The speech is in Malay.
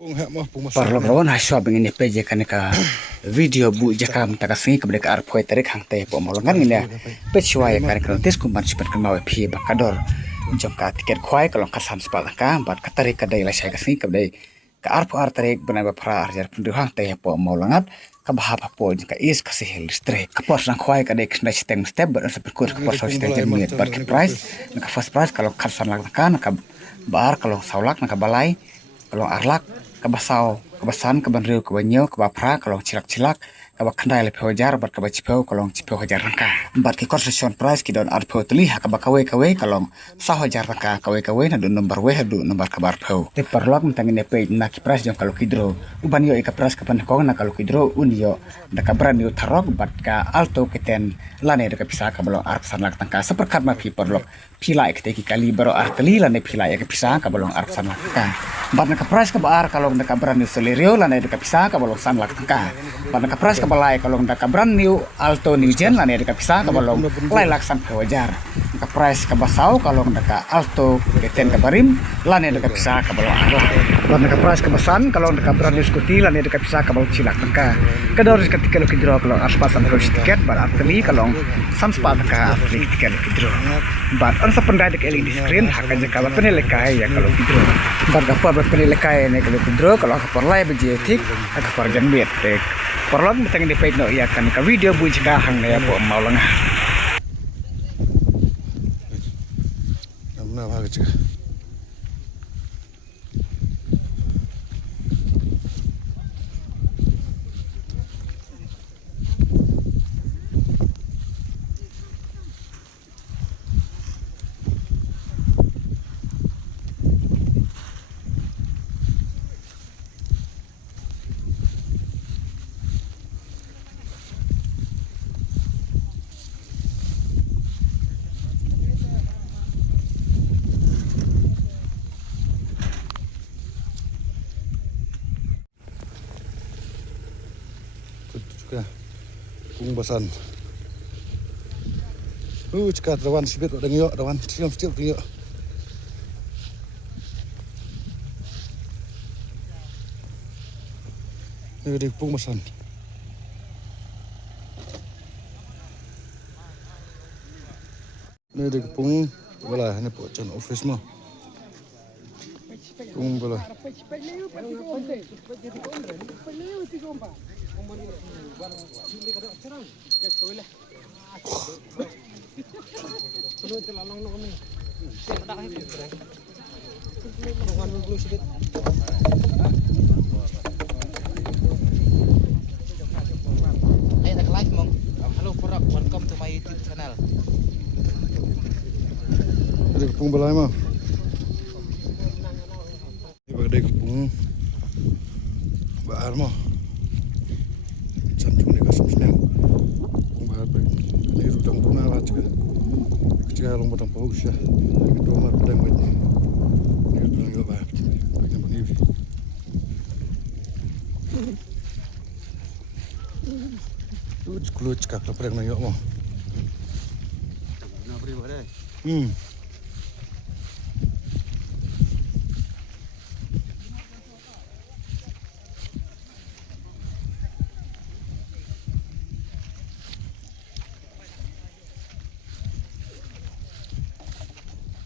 Parlo lawan haswa bengin peje kan ka video bu jaka mtaka singi kepada ka arpoi tarik hang te po molongan ngine pechwa ya kan kan tes kumban sipat kan mawe phi bakador jom ka tiket khwai kalong kasan sepat ka bat ka tarik ka dai la sai ka singi kepada ka arpo ar tarik bena ba pra arjar pundu hang te po molongat ka bahap po ka is ka sehel straight ka pos nang khwai ka dai kna step step ber sa perkur ka pos step minute bar ka price ka first price kalau kasan lag ka bar kalau saulak ka balai kalau arlak kabasau kabasan kabanriu kabanyo kabapra kalau cilak-cilak kabak kandai le phojar bat kabak cipeu kalau cipeu hajar rangka bat ki concession price ki don arpho tli ha kabak kawe kalau sa hajar rangka kawe na don nomor we hadu nomor kabar pheu te perlok mentang ne pe na ki price jong kalau kidro uban yo ika price kapan ko na kalau kidro unio da kabran yo tharok bat ka alto keten lane da kapisa kabalo arp sanlak tangka seperkat ma pi perlok pilai ki kali baro arteli lane pilai ka pisa kabalong arp sanlak tangka bat na ka price kabar kalau da kabran yo selerio lane da kapisa kabalong sanlak tangka bat na ka price balai kalau ndak brand new alto new gen lah nih bisa kabalong lai laksan wajar ka price ka basau kalau ndak alto keten kabarim lah nih bisa kabalong arah dan ka price ka basan kalau ndak brand new scooty lah nih bisa kabalong cilak tangka kedor ketika lo kidro kalau aspasan harus tiket bar arteli kalau samspa ka arteli tiket kidro bat on sa pendai dek LED screen hakan jaka penelekai ya kalau kidro bar ka pa penelekai nih kalau kidro kalau ka perlai bejetik ka parjan betek perlon betang di page no iya kan ka video bu jika hang ya po mau lengah namna bhag jika kung basan cekat rawan sibit ada ngiyok rawan siam setiap ngiyok ini di kung basan ini di kung bola ini pocong office mah kung bola Hello, welcome to my YouTube channel. Ada kepung balai mah. Ini bagai kepung baar mah. Cantik ni kasih senang. Kepung baar baik. Ini rutang tuna lah juga. Jika long batang paus ya. Ini dua mar pedang baik. Ini rutang juga baik. Baiknya begini. Kulut cakap pedang nayok mah. Nak beri buat deh.